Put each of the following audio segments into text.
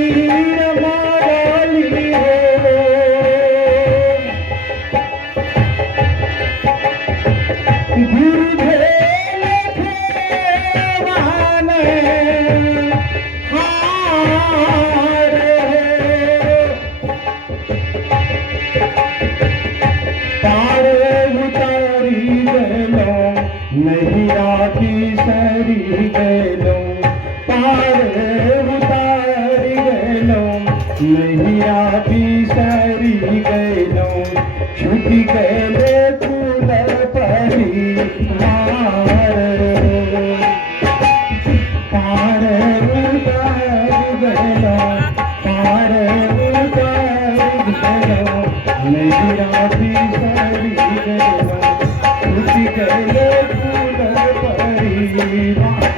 वीर मावली हो। गुरुदेव खेवाने हार पारे उतारी गलो नैया की सरी गलो पारे उतारी गलो नैया की सरी गलो छुटी गले फूल परिवार पार उतारी गलो पार उतारी गलो नैया की सरी गलो छुटी गले फूल परिवार।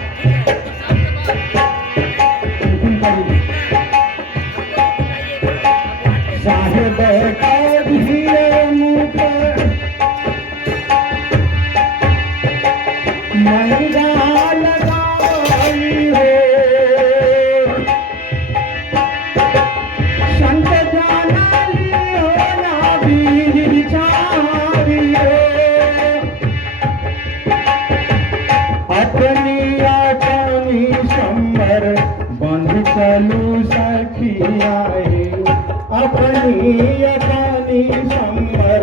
साहेब का धिया मुख मंगा लगाई हो। संत जाना लियो ना विचारी हो। अपनी अपनी संबर बंध चलू सखिया अपनी अपनी संबर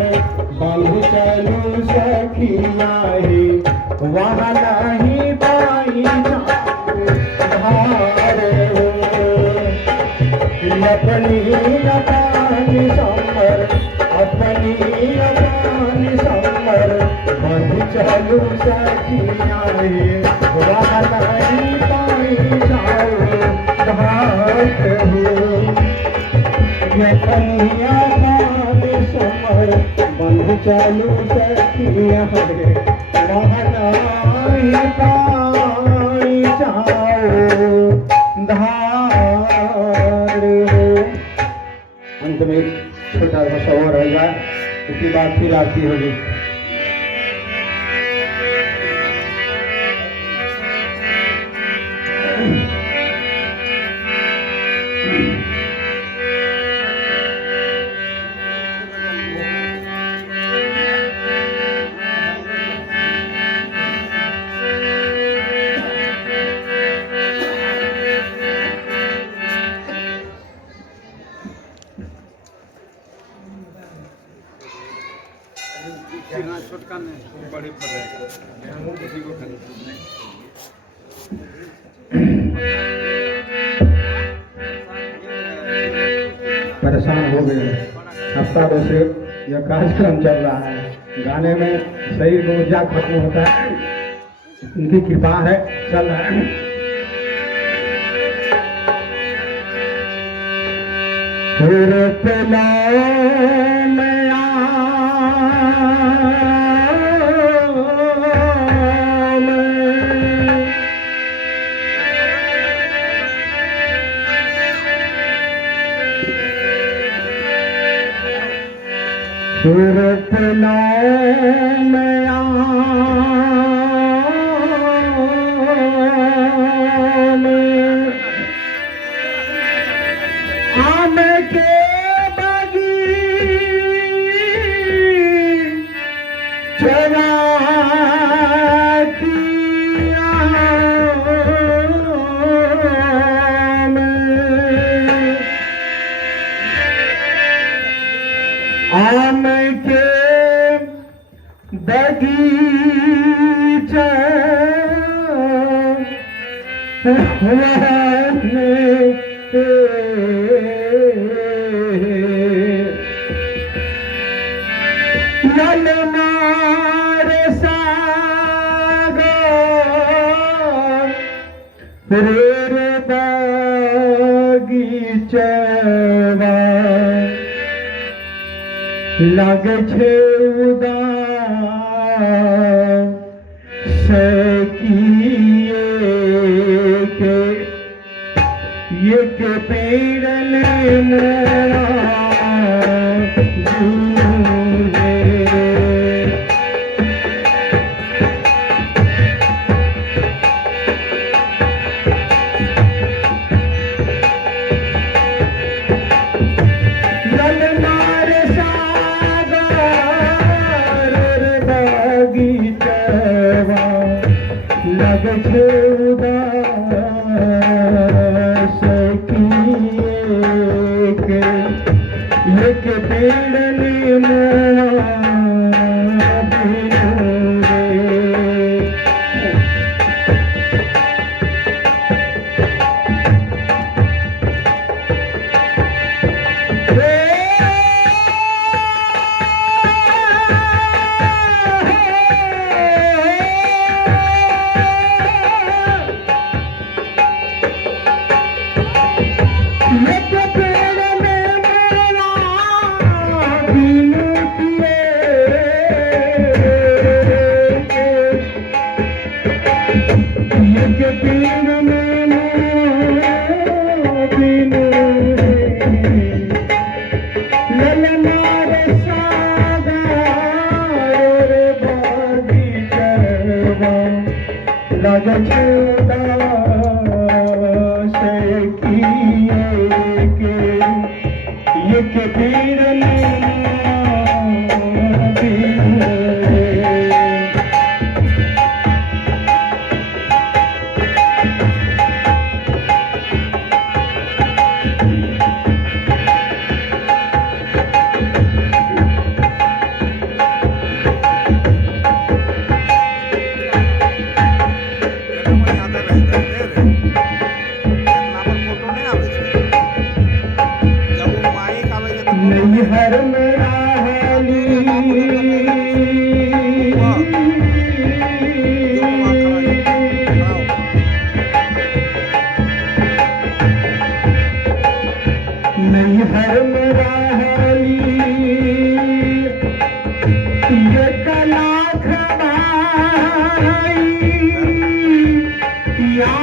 बंध चलू सखिया वहाँ नहीं पाई धार अपनी अपनी संबर अपनी अपनी संबर बंध चलू सखिया वहाँ नहीं पाई धार कन्या पानी समर बंध चलू सखिया वहनाई पाई जाओ धार हो। अंत में छोटा सा शोर रहेगा, उसके बाद फिर आरती होगी। छोटका नहीं बड़ी पर उसी को परेशान हो गए। हफ्ता दो से यह कार्यक्रम चल रहा है, गाने में शरीर को ऊर्जा खत्म होता है, उनकी कृपा है चल रहा है। सूरत में आम के बगीचा आम के बगीचा ललनार सागर रे बगीचा लगे छे उदास किए के ये के पेड़ ले मोरा जूझे। एक पेड़ नीमुआ बिनु रे। नैहर में रहली नैहर में रहली एक लाख भाई या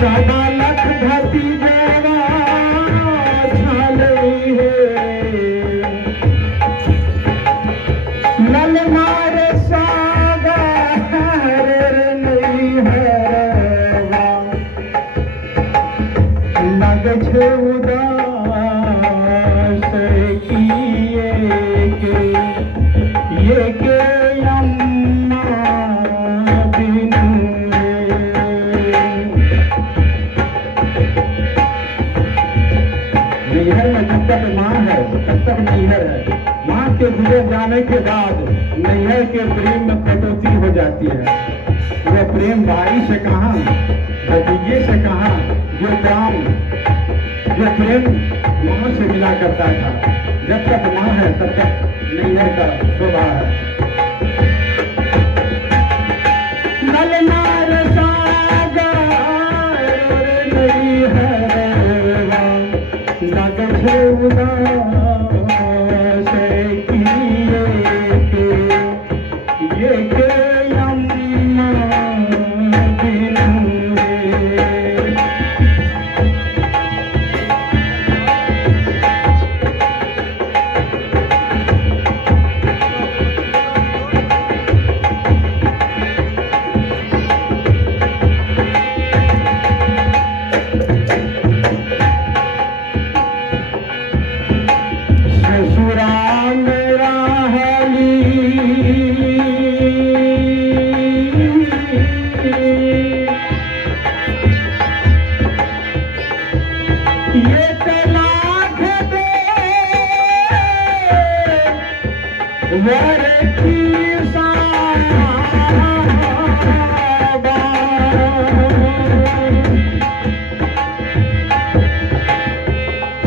सवा लख भतीजेवा छालई है ललनार सागर नैहरवा लग छे उदास किए के ये के अम्मा बिनु नैहर में जब तक माँ है तब तक नैहर है। माँ के गुजर जाने के बाद नैहर के प्रेम में कटौती हो जाती है। वह प्रेम भाई से कहाँ, भतीजे से कहाँ, जो प्रेम माँ से मिला करता था। जब तक माँ है तब तक नैहर का शोभा है। ललनार सागर नैहरवा लग छे उदास किए के ये के अम्मा बिनु रे। ये तलाक दे वर की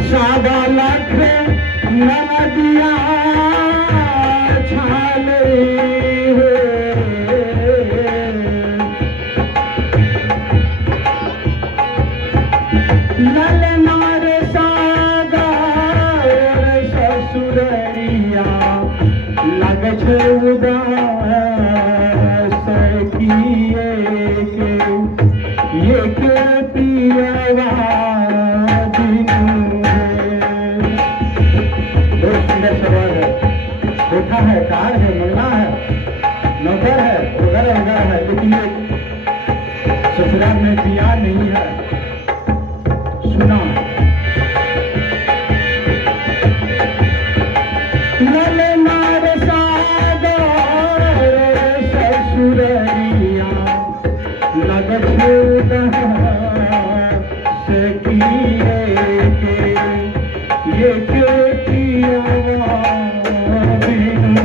सवा लख नदिया छाले ललनार सागर ससुररिया लग छे उदास किए के ये के पियवा बिनु रे। बहुत सुंदर सवाल है। कोठा है, कार है, मल्ला है, नौकर है, वगैरह वगैरह है, लेकिन ये ससुराल में पिया नहीं है। सुना ललना ये केतिया बिनु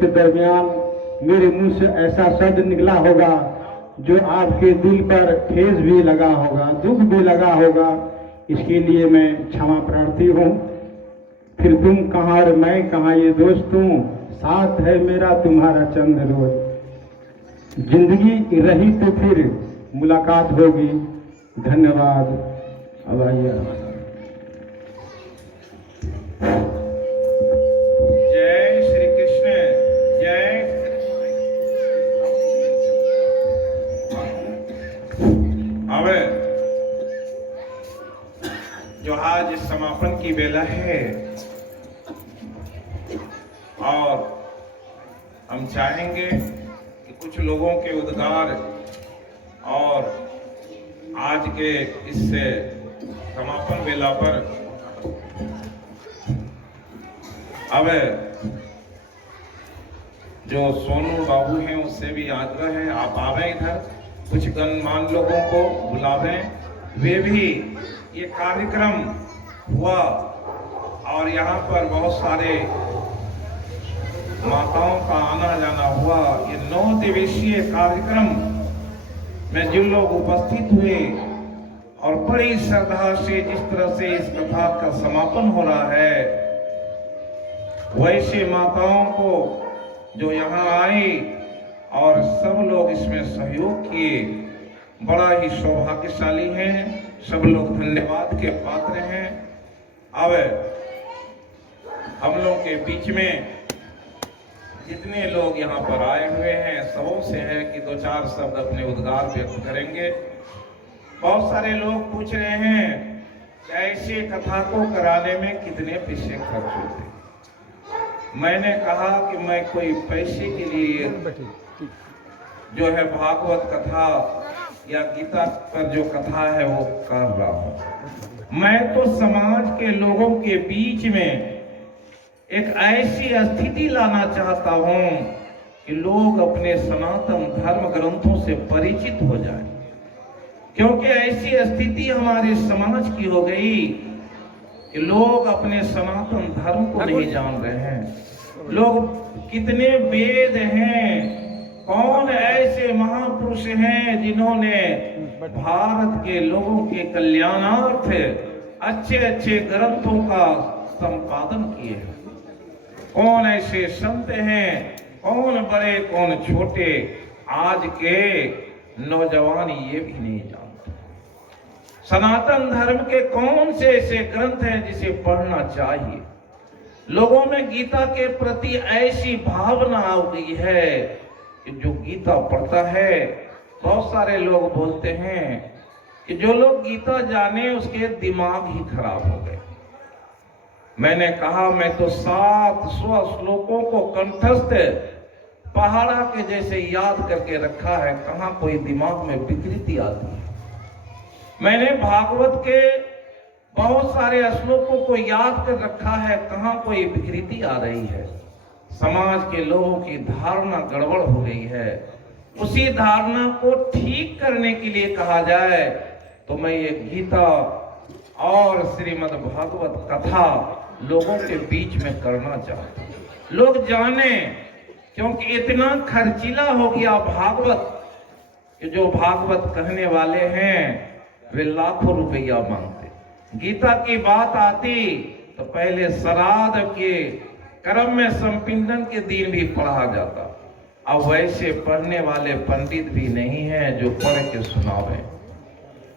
के दरमियान मेरे मुंह से ऐसा शब्द निकला होगा जो आपके दिल पर ठेस भी लगा होगा, दुख भी लगा होगा, इसके लिए मैं क्षमा प्रार्थी हूँ। फिर तुम कहाँ और मैं कहाँ, ये दोस्तों साथ है मेरा तुम्हारा चंद रोज। जिंदगी रही तो फिर मुलाकात होगी। धन्यवाद। अब आइए। जय श्री कृष्ण। जय। अब जो आज समापन की बेला है और हम चाहेंगे कि कुछ लोगों के उद्गार और आज के इस समापन बेला पर अब जो सोनू बाबू हैं उससे भी आग्रह है आप आवे इधर, कुछ गणमान्य लोगों को बुलावें। वे भी ये कार्यक्रम हुआ और यहाँ पर बहुत सारे माताओं का आना जाना हुआ। ये 9 दिवसीय कार्यक्रम में जिन लोग उपस्थित हुए और बड़ी श्रद्धा से जिस तरह से इस कथा का समापन हो रहा है, वैसे माताओं को जो यहाँ आई और सब लोग इसमें सहयोग किए, बड़ा ही सौभाग्यशाली हैं। सब लोग धन्यवाद के पात्र हैं। अब हम लोग के बीच में जितने लोग यहाँ पर आए हुए हैं सबों से है कि दो चार शब्द अपने उद्गार व्यक्त करेंगे। बहुत सारे लोग पूछ रहे हैं कि ऐसे कथा को कराने में कितने पैसे खर्च होते। मैंने कहा कि मैं कोई पैसे के लिए जो है भागवत कथा या गीता पर जो कथा है वो कर रहा हूं। मैं तो समाज के लोगों के बीच में एक ऐसी स्थिति लाना चाहता हूं कि लोग अपने सनातन धर्म ग्रंथों से परिचित हो जाएं, क्योंकि ऐसी स्थिति हमारे समाज की हो गई कि लोग अपने सनातन धर्म को नहीं जान रहे हैं। लोग कितने वेद हैं, कौन ऐसे महापुरुष हैं जिन्होंने भारत के लोगों के कल्याणार्थ अच्छे अच्छे ग्रंथों का संपादन किए हैं। कौन ऐसे संत हैं, कौन बड़े कौन छोटे, आज के नौजवान ये भी नहीं जानते। सनातन धर्म के कौन से ऐसे ग्रंथ हैं जिसे पढ़ना चाहिए। लोगों में गीता के प्रति ऐसी भावना आ गई है कि जो गीता पढ़ता है, बहुत सारे लोग बोलते हैं कि जो लोग गीता जाने उसके दिमाग ही खराब हो गए। मैंने कहा मैं तो 700 श्लोकों को कंठस्थ पहाड़ा के जैसे याद करके रखा है, कहां कोई दिमाग में विकृति आती है। मैंने भागवत के बहुत सारे श्लोकों को याद कर रखा है, कहां कोई विकृति आ रही है। समाज के लोगों की धारणा गड़बड़ हो गई है। उसी धारणा को ठीक करने के लिए कहा जाए तो मैं ये गीता और श्रीमद् भागवत कथा लोगों के बीच में करना चाहता हूं। लोग जाने, क्योंकि इतना खर्चीला हो गया भागवत कि जो भागवत कहने वाले हैं वे लाखों रुपया मांगते। गीता की बात आती तो पहले श्राद्ध के क्रम में संपिंडन के दिन भी पढ़ा जाता। अब वैसे पढ़ने वाले पंडित भी नहीं हैं जो पढ़ के सुनावे।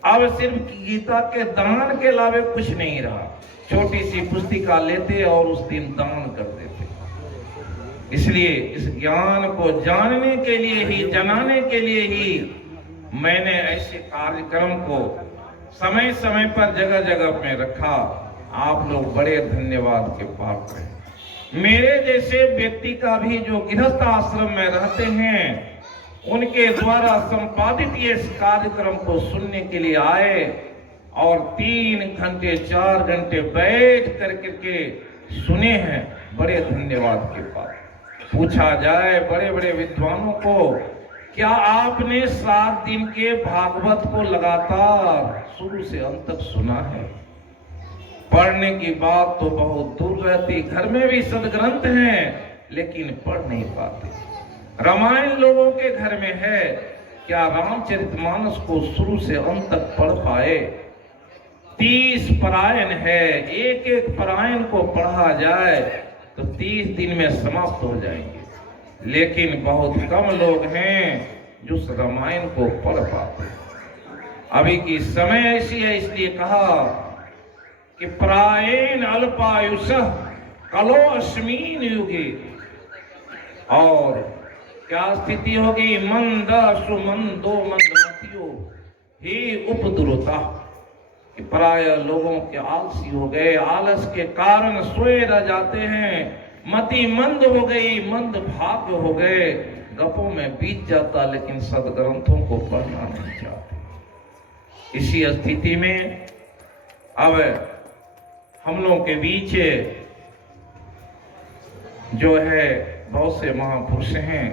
अब सिर्फ गीता के दान के अलावे कुछ नहीं रहा। छोटी सी पुस्तिका लेते और उस दिन दान कर देते। इसलिए इस ज्ञान को जानने के लिए ही, जनाने के लिए ही मैंने ऐसे कार्यक्रम को समय समय पर जगह जगह में रखा। आप लोग बड़े धन्यवाद के पात्र हैं। मेरे जैसे व्यक्ति का भी जो गृहस्थ आश्रम में रहते हैं उनके द्वारा संपादित ये कार्यक्रम को सुनने के लिए आए और 3 घंटे 4 घंटे बैठ करके सुने हैं। बड़े धन्यवाद के पास। पूछा जाए बड़े बड़े विद्वानों को, क्या आपने 7 दिन के भागवत को लगातार शुरू से अंत तक सुना है? पढ़ने की बात तो बहुत दूर रहती। घर में भी सदग्रंथ हैं लेकिन पढ़ नहीं पाते। रामायण लोगों के घर में है, क्या रामचरितमानस को शुरू से अंत तक पढ़ पाए? 30 परायण है, एक एक परायण को पढ़ा जाए तो 30 दिन में समाप्त हो जाएंगे। लेकिन बहुत कम लोग हैं जो रामायण को पढ़ पाते। अभी की समय ऐसी है, इसलिए कहा कि प्रायेण अल्पायुष कलो अस्मिन युगे। और क्या स्थिति होगी? मंद सुमंदो मंदमतियो ही उपद्रुता। कि प्राय लोगों के आलसी हो गए, आलस के कारण सोए रह जाते हैं। मति मंद हो गई, मंद भाग्य हो गए, गपों में बीत जाता लेकिन सदग्रंथों को पढ़ना नहीं चाहते। इसी स्थिति में अब हम लोगों के बीच जो है बहुत से महापुरुष हैं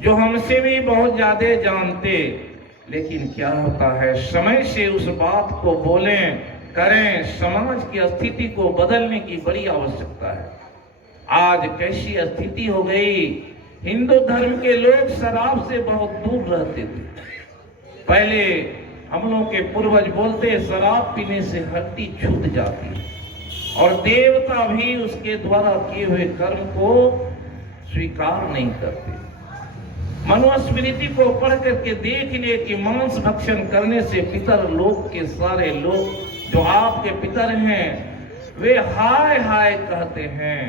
जो हमसे भी बहुत ज्यादा जानते, लेकिन क्या होता है समय से उस बात को बोलें करें। समाज की स्थिति को बदलने की बड़ी आवश्यकता है। आज कैसी स्थिति हो गई, हिंदू धर्म के लोग शराब से बहुत दूर रहते थे। पहले हम लोग के पूर्वज बोलते शराब पीने से हड्डी छूट जाती है और देवता भी उसके द्वारा किए हुए कर्म को स्वीकार नहीं करते। मनुस्मृति को पढ़ करके देख लिए कि मांस भक्षण करने से पितर लोक के सारे लोग जो आपके पितर हैं वे हाय हाय कहते हैं।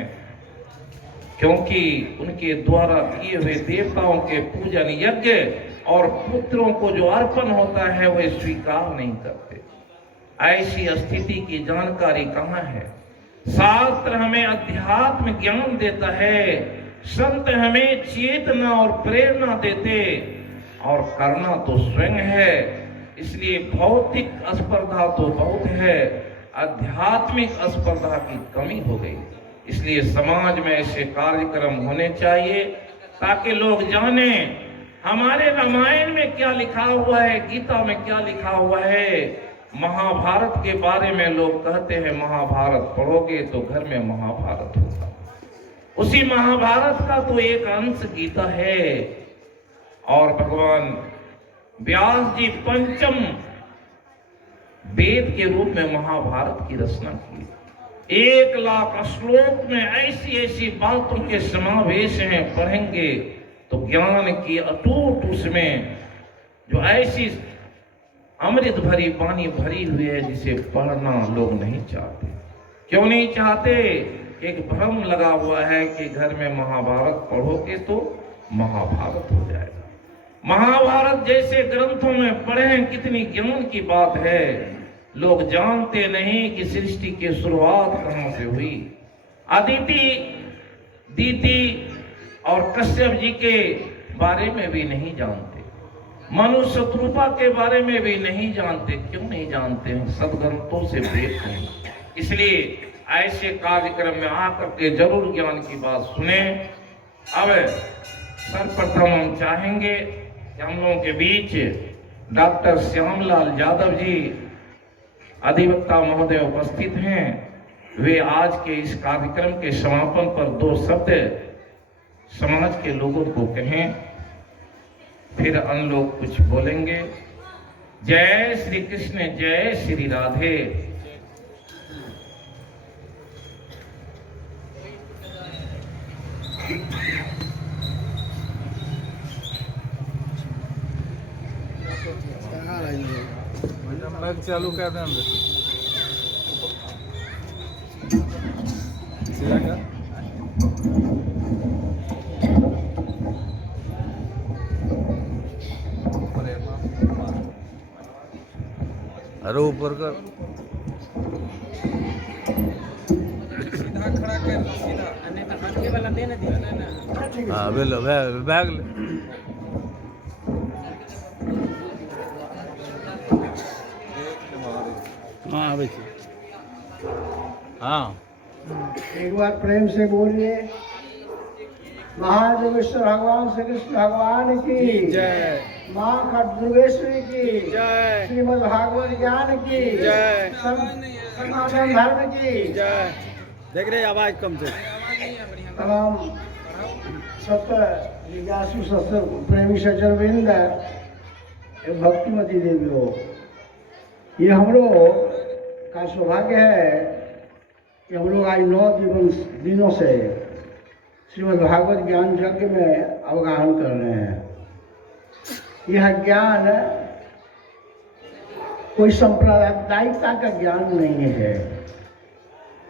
क्योंकि उनके द्वारा किए हुए देवताओं के पूजन यज्ञ और पुत्रों को जो अर्पण होता है वे स्वीकार नहीं करते। ऐसी स्थिति की जानकारी कहाँ है? शास्त्र हमें अध्यात्म ज्ञान देता है, संत हमें चेतना और प्रेरणा देते, और करना तो स्वयं है। इसलिए भौतिक स्पर्धा तो बहुत है, आध्यात्मिक स्पर्धा की कमी हो गई। इसलिए समाज में ऐसे कार्यक्रम होने चाहिए ताकि लोग जाने हमारे रामायण में क्या लिखा हुआ है, गीता में क्या लिखा हुआ है। महाभारत के बारे में लोग कहते हैं महाभारत पढ़ोगे तो घर में महाभारत होगा। उसी महाभारत का तो एक अंश गीता है। और भगवान व्यास जी पंचम वेद के रूप में महाभारत की रचना की। 1,00,000 श्लोक में ऐसी ऐसी बातों के समावेश हैं, पढ़ेंगे तो ज्ञान की अटूट उसमें जो ऐसी अमृत भरी पानी भरी हुई है जिसे पढ़ना लोग नहीं चाहते। क्यों नहीं चाहते? एक भ्रम लगा हुआ है कि घर में महाभारत पढ़ोगे तो महाभारत हो जाएगा। महाभारत जैसे ग्रंथों में पढ़ें कितनी ज्ञान की बात है। लोग जानते नहीं कि सृष्टि की शुरुआत कहां से हुई। अदिति, दीति और कश्यप जी के बारे में भी नहीं जानते। मनु शत्रुपा के बारे में भी नहीं जानते। क्यों नहीं जानते हैं? सदग्रंथों से भेद नहीं। इसलिए ऐसे कार्यक्रम में आकर के जरूर ज्ञान की बात सुने। अब सर्वप्रथम हम चाहेंगे कि हम लोगों के बीच डॉक्टर श्यामलाल यादव जी अधिवक्ता महोदय उपस्थित हैं। वे आज के इस कार्यक्रम के समापन पर 2 शब्द समाज के लोगों को कहें, फिर अन्य लोग कुछ बोलेंगे। जय श्री कृष्ण, जय श्री राधे। माइक चालू कर दें अंदर अरे ऊपर कर सीधा खड़ा कर सीधा वाला देना दिया। हाँ बेलो बैग ले। हाँ भाई हाँ एक बार प्रेम से बोलिए महादेवेश्वर भगवान श्री कृष्ण भगवान की जय, माँ खड्गेश्वरी की जय, श्रीमद् भागवत ज्ञान की जय, सनातन धर्म की जय। देख रहे आवाज कम से तमाम सत्य जिज्ञासु सत्य प्रेमी सज्जन वृंद, भक्तिमती देवी हो, ये हम लोग का सौभाग्य है कि हम लोग आज 9 दिनों से श्रीमद् भागवत ज्ञान यज्ञ में अवगाहन कर रहे हैं। यह ज्ञान कोई सांप्रदायिकता का ज्ञान नहीं है,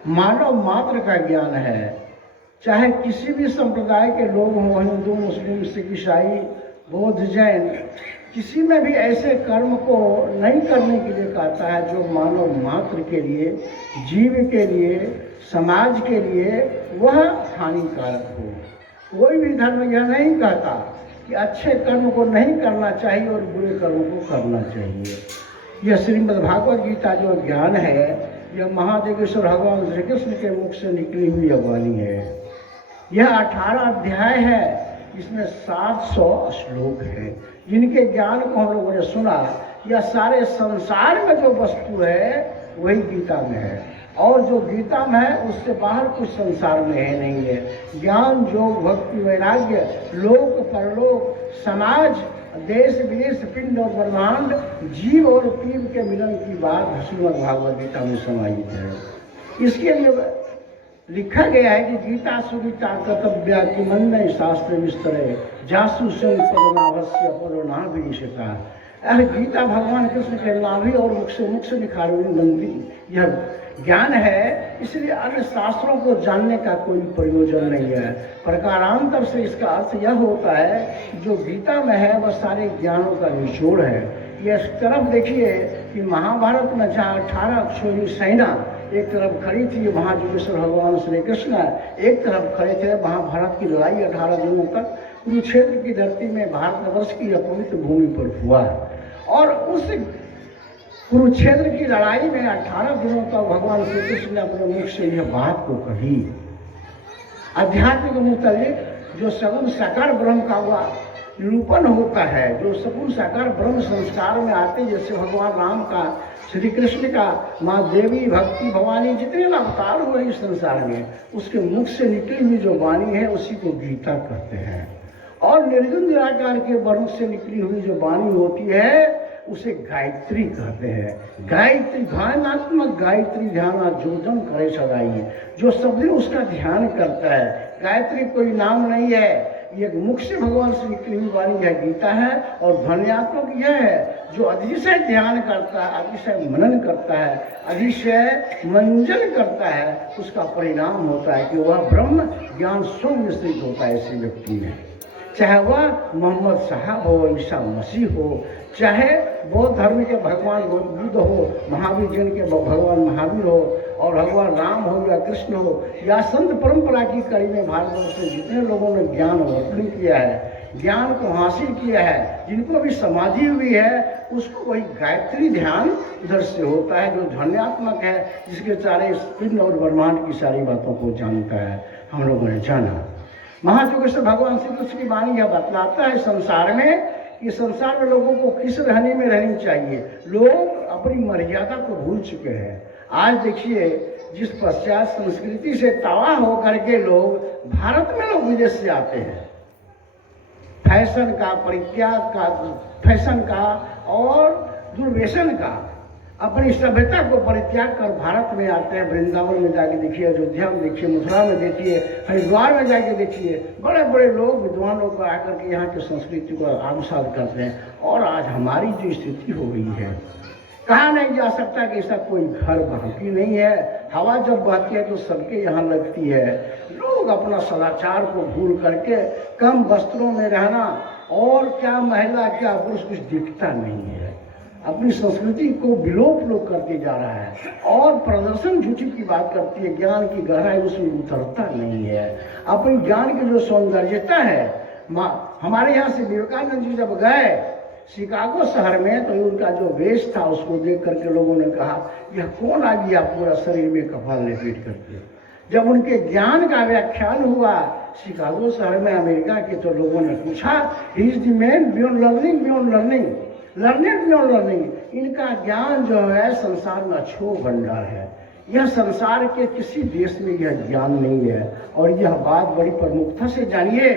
मानव मात्र का ज्ञान है। चाहे किसी भी संप्रदाय के लोग हों, हिंदू, मुस्लिम, सिख, ईसाई, बौद्ध, जैन, किसी में भी ऐसे कर्म को नहीं करने के लिए कहता है जो मानव मात्र के लिए, जीव के लिए, समाज के लिए वह हानिकारक हो। कोई भी धर्म यह नहीं कहता कि अच्छे कर्म को नहीं करना चाहिए और बुरे कर्म को करना चाहिए। यह श्रीमद् भागवत गीता जो ज्ञान है, यह महादेवेश्वर भगवान श्री कृष्ण के मुख से निकली हुई अगवानी है। यह 18 अध्याय है, इसमें 700 श्लोक है। जिनके ज्ञान को हम लोगों ने सुना, यह सारे संसार में जो वस्तु है वही गीता में है, और जो गीता में है उससे बाहर कुछ संसार में है नहीं है। ज्ञान, योग, भक्ति, वैराग्य, लोक परलोक, समाज, देश विदेश, पिंड और ब्रह्मांड, जीव और पीव के मिलन की बात श्रीमद् भागवत गीता में समाहित है। इसके लिए लिखा गया है कि गीता सुगीता कर्तव्या कि मन शास्त्र विस्तरे जासु पदनाभस्य परोनाभिषेका। यह गीता भगवान कृष्ण के नाभि और मुख से निखारवी नंदी यह ज्ञान है इसलिए अन्य शास्त्रों को जानने का कोई प्रयोजन नहीं है। प्रकारांतर से इसका अर्थ यह होता है जो गीता में है वह सारे ज्ञानों का निचोड़ है। ये इस तरफ देखिए कि महाभारत में जहाँ 18 अक्षोहिणी सेना एक तरफ खड़ी थी, महायोगेश्वर भगवान श्री कृष्ण एक तरफ खड़े थे। महाभारत की लड़ाई 18 दिनों तक कुरुक्षेत्र की धरती में भारतवर्ष की अपवित्र भूमि पर हुआ और उस कुरुक्षेत्र की लड़ाई में 18 दिनों तक भगवान श्री कृष्ण ने अपने मुख से यह बात को कही। अध्यात्म के मुताबिक जो सगुण साकार ब्रह्म का हुआ निरूपण होता है, जो सगुण साकार ब्रह्म संस्कार में आते, जैसे भगवान राम का, श्री कृष्ण का, माँ देवी, भक्ति, भवानी, जितने अवतार हुए इस संसार में, उसके मुख से निकली हुई जो वाणी है उसी को गीता कहते हैं। और निर्गुण निराकार के वर्ण से निकली हुई जो वाणी होती है उसे गायत्री कहते हैं। गायत्री ध्यानात्मक गायत्री ध्याना जो जन करे सदाई, जो सब दिन उसका ध्यान करता है। गायत्री कोई नाम नहीं है, ये मुख से भगवान श्री कृष्ण वाणी यह गीता है। और ध्वन्यात्मक यह है जो अतिशय ध्यान करता है, अतिशय मनन करता है, अतिशय मंजन करता है, उसका परिणाम होता है कि वह ब्रह्म ज्ञान स्वयं निश्चित होता है इसी व्यक्ति में। चाहे वह मोहम्मद साहब हो, ईसा मसीह हो, चाहे बौद्ध धर्म के भगवान बुद्ध हो, महावीर जैन के भगवान महावीर हो, और भगवान राम हो या कृष्ण हो, या संत परंपरा की कड़ी में भारतवर्ष में जितने लोगों ने ज्ञान वर्धन किया है, ज्ञान को हासिल किया है, जिनको भी समाधि हुई है, उसको वही गायत्री ध्यान उधर से होता है जो ध्वन्यात्मक है, जिसके सारे पिंड और ब्रह्मांड की सारी बातों को जानता है। हम लोगों ने जाना महायोगेश्वर भगवान श्री कृष्ण की वाणी यह बतलाता है संसार में कि संसार में लोगों को किस रहने में रहनी चाहिए। लोग अपनी मर्यादा को भूल चुके हैं। आज देखिए जिस पश्चात संस्कृति से तबाह होकर के लोग भारत में लोग विदेश से आते हैं, फैशन का परित्याग का, फैशन का और दुर्व्यसन का, अपनी सभ्यता को परित्याग कर भारत में आते हैं। वृंदावन में जाके देखिए, अयोध्या में देखिए, मथुरा में देखिए, हरिद्वार में जाके देखिए, बड़े बड़े लोग विद्वान लोग आकर के यहाँ की संस्कृति को आत्मसात करते हैं। और आज हमारी जो स्थिति हो गई है, कहा नहीं जा सकता कि ऐसा कोई घर बाकी नहीं है। हवा जब बहती है तो सबके यहाँ लगती है। लोग अपना सदाचार को भूल करके कम वस्त्रों में रहना, और क्या महिला क्या पुरुष कुछ दिखता नहीं है। अपनी संस्कृति को विलोप लोग करते जा रहा है और प्रदर्शन झूठी की बात करती है। ज्ञान की गहराई उसमें उतरता नहीं है। अपनी ज्ञान की जो सौंदर्यता है, हमारे यहाँ से विवेकानंद जी जब गए शिकागो शहर में, तो उनका जो वेश था उसको देख करके लोगों ने कहा यह कौन आ गया पूरा शरीर में कपाल लपेट करके। जब उनके ज्ञान का व्याख्यान हुआ शिकागो शहर में अमेरिका के, तो लोगों ने पूछा he is the man beyond learning, beyond learning, learning beyond learning. इनका ज्ञान जो है संसार में अछूत भंडार है। यह संसार के किसी देश में यह ज्ञान नहीं है। और यह बात बड़ी प्रमुखता से जानिए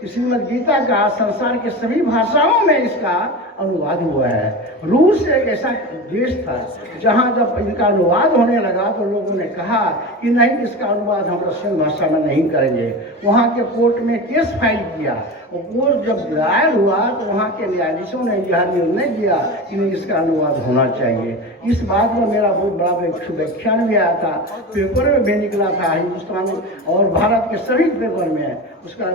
कि श्रीमद् गीता का संसार के सभी भाषाओं में इसका अनुवाद हुआ है। रूस एक ऐसा देश था जहां जब इनका अनुवाद होने लगा तो लोगों ने कहा कि नहीं, इसका अनुवाद हम रशियन भाषा में नहीं करेंगे। वहां के कोर्ट में केस फाइल किया और कोर्ट जब दायर हुआ तो वहाँ के न्यायाधीशों ने यह निर्णय किया कि नहीं, इसका अनुवाद होना चाहिए। इस बात में मेरा बहुत बड़ा व्याख्यान भी आया था, पेपर में भी निकला था हिंदुस्तान और भारत के सभी पेपर में, उसका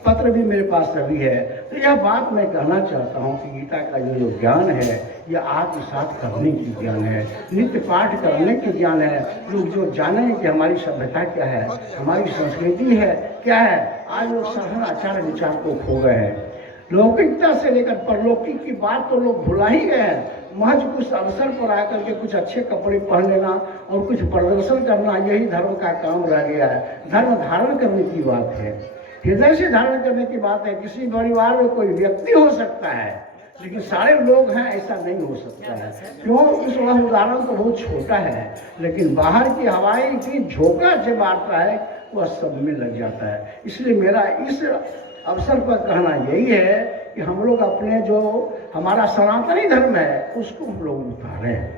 पत्र भी मेरे पास अभी है। तो यह बात मैं कहना चाहता हूँ कि गीता का जो ज्ञान है यह आत्मसात करने की ज्ञान है, नित्य पाठ करने की ज्ञान है। लोग जो जाने कि हमारी सभ्यता क्या है, हमारी संस्कृति है क्या है। आज लोग साधारण आचार विचार को खो गए हैं। लौकिकता से लेकर परलौकिक की बात तो लोग भुला ही गए हैं। महज कुछ अवसर पर आकर के कुछ अच्छे कपड़े पहन लेना और कुछ प्रदर्शन करना, यही धर्म का काम रह गया है। धर्म धारण करने की बात है, हृदय से धारण करने की बात है। किसी परिवार में कोई व्यक्ति हो सकता है लेकिन सारे लोग हैं, ऐसा नहीं हो सकता है। क्यों? इसका उदाहरण तो बहुत छोटा है, लेकिन बाहर की हवाएं इतनी झोंका से मारता है वह सब में लग जाता है। इसलिए मेरा इस अवसर पर कहना यही है कि हम लोग अपने जो हमारा सनातनी धर्म है उसको हम लोग उतारें,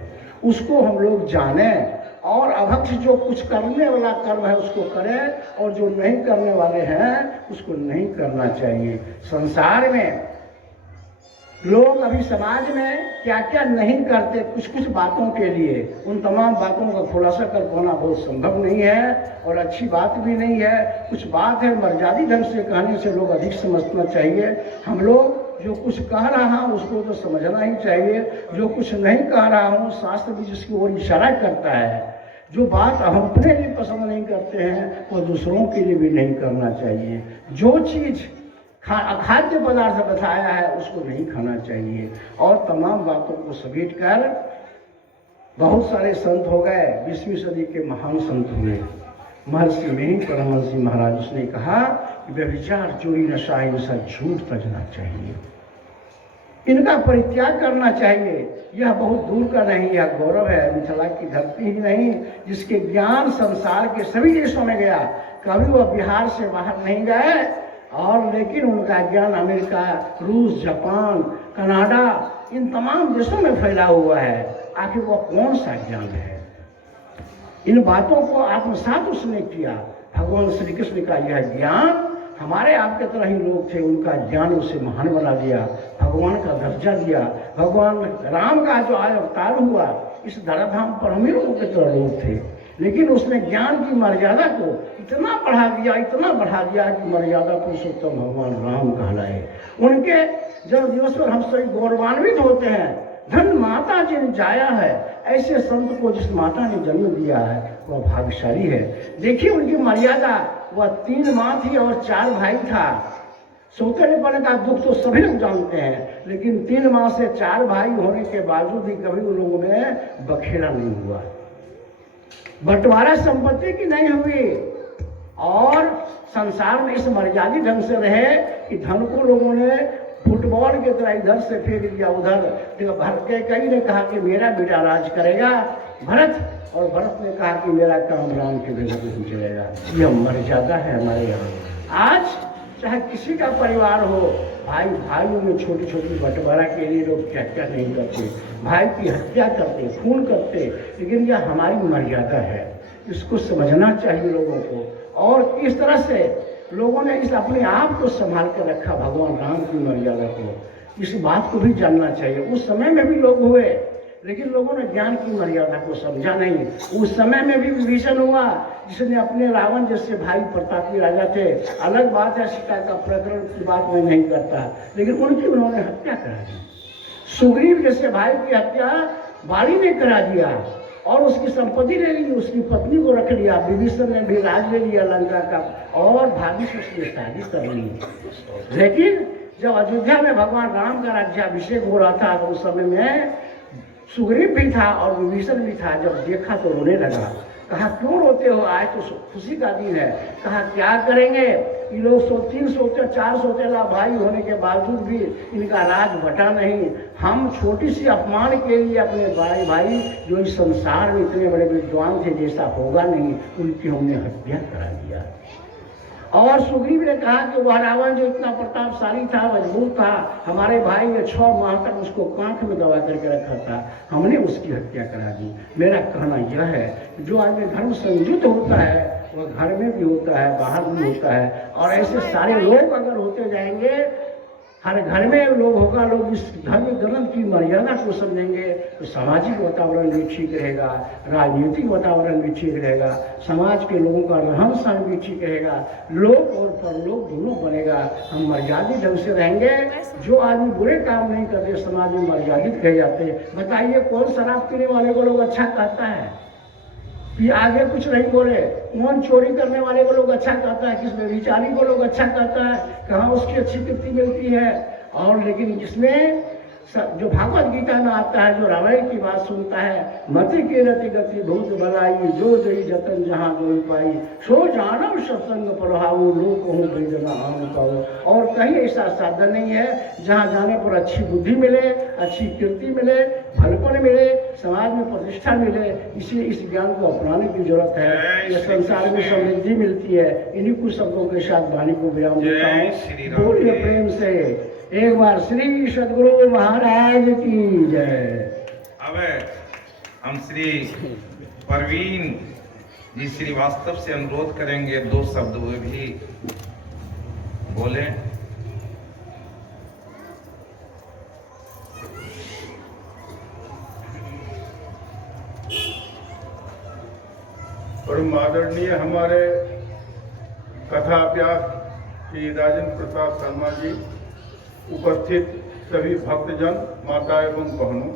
उसको हम लोग जानें, और अभक्ष जो कुछ करने वाला कर्म है उसको करें और जो नहीं करने वाले हैं उसको नहीं करना चाहिए। संसार में लोग अभी समाज में क्या क्या नहीं करते कुछ कुछ बातों के लिए, उन तमाम बातों का खुलासा कर पाना बहुत संभव नहीं है और अच्छी बात भी नहीं है। कुछ बात है मर्यादित ढंग से कहने से लोग अधिक समझना चाहिए। हम लोग जो कुछ कह रहा हूँ उसको तो समझना ही चाहिए, जो कुछ नहीं कह रहा हूँ शास्त्र भी जिसकी ओर इशारा करता है। जो बात हम अपने लिए पसंद नहीं करते हैं वो दूसरों के लिए भी नहीं करना चाहिए। जो चीज़ खाद्य पदार्थ बताया है उसको नहीं खाना चाहिए। और तमाम बातों को समेट कर बहुत सारे संत हो गए, 20वीं सदी के महान संत हुए। महर्षि में परमहंस महाराज उसने कहा कि व्यभिचार, चोरी, नशा, इन सब झूठ तजना चाहिए, इनका परित्याग करना चाहिए। यह बहुत दूर का नहीं, यह गौरव है मिथिला की धरती ही नहीं जिसके ज्ञान संसार के सभी देशों में गया। कभी वह बिहार से बाहर नहीं गए और लेकिन उनका ज्ञान अमेरिका, रूस, जापान, कनाडा इन तमाम देशों में फैला हुआ है। आखिर वह कौन सा ज्ञान है? इन बातों को आत्मसात उसने किया। भगवान श्री कृष्ण का यह ज्ञान हमारे आपके तरह ही लोग थे, उनका ज्ञान उसे महान बना दिया, भगवान का दर्जा दिया। भगवान राम का जो अवतार हुआ इस धराधाम पर हम ही लोगों के तरह लोग थे, लेकिन उसने ज्ञान की मर्यादा को इतना बढ़ा दिया, इतना बढ़ा दिया कि मर्यादा पुरुषोत्तम भगवान राम कहलाए। उनके जन्म दिवस पर हम सभी गौरवान्वित होते हैं। धन माता जिन जाया है, ऐसे संत को जिस माता ने जन्म दिया है वह भाग्यशाली है। देखिए उनकी मर्यादा, वह 3 माँ थी और 4 भाई था। सौतेलेपन का दुख तो सभी लोग जानते हैं, लेकिन 3 माँ से 4 भाई होने के बावजूद भी कभी उन लोगों में बखेड़ा नहीं हुआ, बंटवारा संपत्ति की नहीं हुई और संसार में इस मर्यादित ढंग से रहे कि धन को लोगों ने फुटबॉल की तरह इधर से फेंक दिया उधर। कई ने कहा कि मेरा बेटा राज करेगा भरत, और भरत ने कहा कि मेरा काम राम के बेटे नहीं चलेगा। यह मर्यादा है हमारे यहाँ। आज चाहे किसी का परिवार हो, भाइयों में छोटी छोटी बंटवारा के लिए लोग क्या क्या नहीं करते, भाई की हत्या करते, खून करते, लेकिन यह हमारी मर्यादा है, इसको समझना चाहिए लोगों को। और इस तरह से लोगों ने इस अपने आप को संभाल कर रखा, भगवान राम की मर्यादा को, इस बात को भी जानना चाहिए। उस समय में भी लोग हुए, लेकिन लोगों ने ज्ञान की मर्यादा को समझा नहीं। उस समय में भी विभीषण हुआ जिसने अपने रावण जैसे भाई, प्रतापी राजा थे, अलग बात है सीता का प्रकरण की बात मैं नहीं करता, लेकिन उनकी उन्होंने हत्या करा दी। सुग्रीव जैसे भाई की हत्या बाली ने करा दिया और उसकी संपत्ति ले ली, उसकी पत्नी को रख लिया। विभीषण ने भी राज ले लिया लंका का और भाभी से उसने शादी कर ली। लेकिन जब अयोध्या में भगवान राम का राज्याभिषेक हो रहा था तो उस समय में सुग्रीव भी था और विभीषण भी था। जब देखा तो रोने लगा। कहा क्यों रोते हो, आज तो खुशी का दिन है। कहा क्या करेंगे, ये लोग 3 4 सौतेला भाई होने के बावजूद भी इनका राज बटा नहीं। हम छोटी सी अपमान के लिए अपने भाई जो इस संसार में इतने बड़े विद्वान थे, जैसा होगा नहीं, उनकी हमने हत्या करा दिया। और सुग्रीव ने कहा कि वह रावण जो इतना प्रतापशाली था, मजबूत था, हमारे भाई ने 6 माह तक उसको कांख में दबा करके रखा था, हमने उसकी हत्या करा दी। मेरा कहना यह है जो आदमी धर्म संयुक्त होता है वह घर में भी होता है, बाहर भी होता है। और ऐसे सारे लोग अगर होते जाएंगे, हर घर में लोग होगा, लोग इस धर्म ग्रंथ की मर्यादा को समझेंगे तो सामाजिक वातावरण भी ठीक रहेगा, राजनीतिक वातावरण भी ठीक रहेगा, समाज के लोगों का रहन सहन भी ठीक रहेगा, लोग और परलोक दोनों बनेगा। हम मर्यादित ढंग से रहेंगे। जो आदमी बुरे काम नहीं करते समाज में मर्यादित कहे जाते हैं। बताइए कौन शराब पीने वाले को लोग अच्छा कहता है? ये आगे कुछ नहीं बोले। कौन चोरी करने वाले को लोग अच्छा कहता है? किस व्यभिचारी को लोग अच्छा कहता है? कहाँ उसकी अच्छी कीर्ति मिलती है? और लेकिन जिसमें जो भागवत गीता में आता है, जो रामायण की बात सुनता है, मति के रति गति बहुत बलाई, जो जई जतन जहाँ गोई पाई, सो जानव सत्संग प्रभाव लोक हूँ वेदना आम पाओ। और कहीं ऐसा साधन नहीं है जहाँ जाने पर अच्छी बुद्धि मिले, अच्छी कीर्ति मिले, भलपन मिले, समाज में प्रतिष्ठा मिले। इसलिए इस ज्ञान को अपनाने की जरूरत है। यह संसार में समृद्धि मिलती है। इन्हीं कुछ शब्दों के साथ वाणी को विराम देता हूँ। बोलिए प्रेम से एक बार श्री सद्गुरु महाराज की जय। अब हम श्री परवीन जी श्रीवास्तव से अनुरोध करेंगे 2 शब्द वे भी बोले। परम आदरणीय हमारे कथाभ्यास श्री राजेंद्र प्रसाद शर्मा जी, उपस्थित सभी भक्तजन, माता एवं बहनों,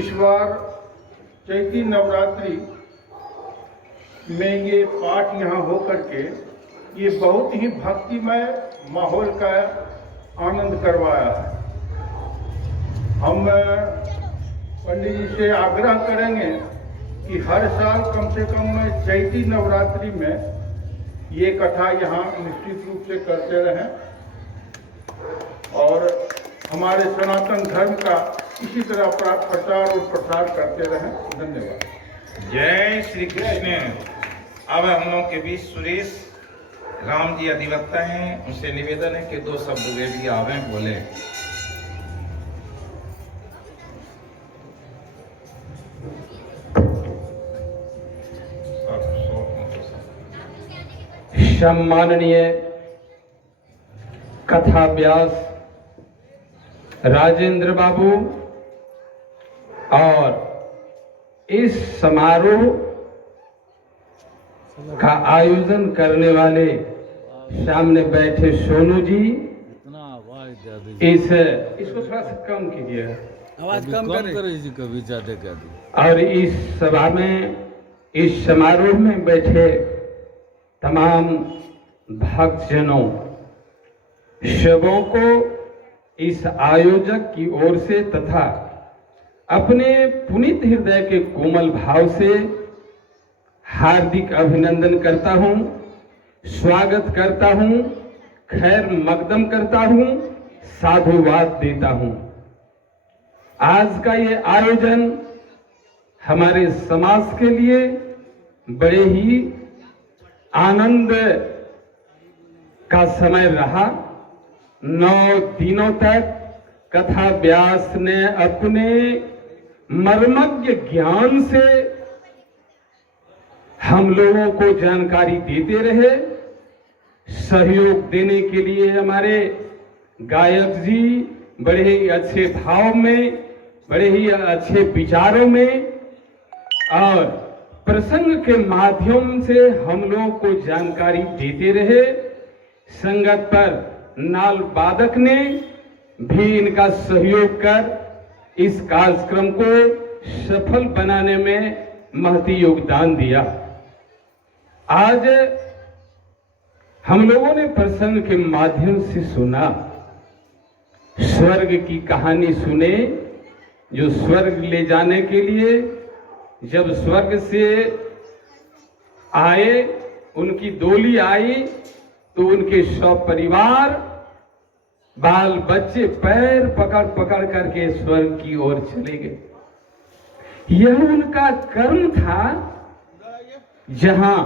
इस बार चैती नवरात्रि में ये पाठ यहाँ हो करके ये बहुत ही भक्तिमय माहौल का आनंद करवाया है। हम पंडित जी से आग्रह करेंगे कि हर साल कम से कम चैती नवरात्रि में ये कथा यहाँ निश्चित रूप से करते रहें और हमारे सनातन धर्म का इसी तरह प्रचार और प्रसार करते रहें। धन्यवाद। जय श्री कृष्ण। अब हम लोग के बीच सुरेश राम जी अधिवक्ता हैं, उनसे निवेदन है कि 2 शब्द वे भी आवे बोले। सम्माननीय कथाव्यास राजेंद्र बाबू और इस समारोह का आयोजन करने वाले सामने बैठे सोनू जी, इसको थोड़ा सा कम कीजिए, आवाज कम करे जी, कभी ज्यादा कर दी। और इस सभा में, इस समारोह में बैठे तमाम भक्तजनों, सबों को इस आयोजक की ओर से तथा अपने पुनीत हृदय के कोमल भाव से हार्दिक अभिनंदन करता हूं, स्वागत करता हूं, खैर मकदम करता हूं, साधुवाद देता हूं। आज का ये आयोजन हमारे समाज के लिए बड़े ही आनंद का समय रहा। 9 दिनों तक कथा व्यास ने अपने मर्मज्ञ ज्ञान से हम लोगों को जानकारी देते रहे। सहयोग देने के लिए हमारे गायक जी बड़े ही अच्छे भाव में, बड़े ही अच्छे विचारों में और प्रसंग के माध्यम से हम लोगों को जानकारी देते रहे। संगत पर नाल वादक ने भी इनका सहयोग कर इस कार्यक्रम को सफल बनाने में महती योगदान दिया। आज हम लोगों ने प्रसंग के माध्यम से सुना, स्वर्ग की कहानी सुने, जो स्वर्ग ले जाने के लिए जब स्वर्ग से आए, उनकी डोली आई तो उनके सब परिवार, बाल बच्चे पैर पकड़ पकड़ करके स्वर्ग की ओर चले गए। यह उनका कर्म था, जहां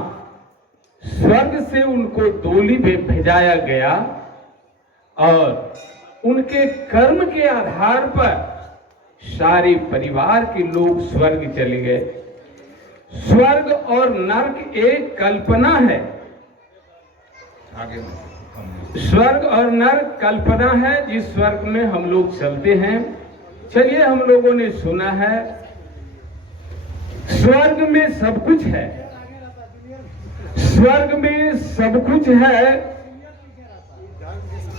स्वर्ग से उनको डोली में भेजाया गया और उनके कर्म के आधार पर सारे परिवार के लोग स्वर्ग चले गए। स्वर्ग और नरक एक कल्पना है। आगे स्वर्ग और नरक कल्पना है, जिस स्वर्ग में हम लोग चलते हैं। चलिए, हम लोगों ने सुना है स्वर्ग में सब कुछ है, स्वर्ग में सब कुछ है,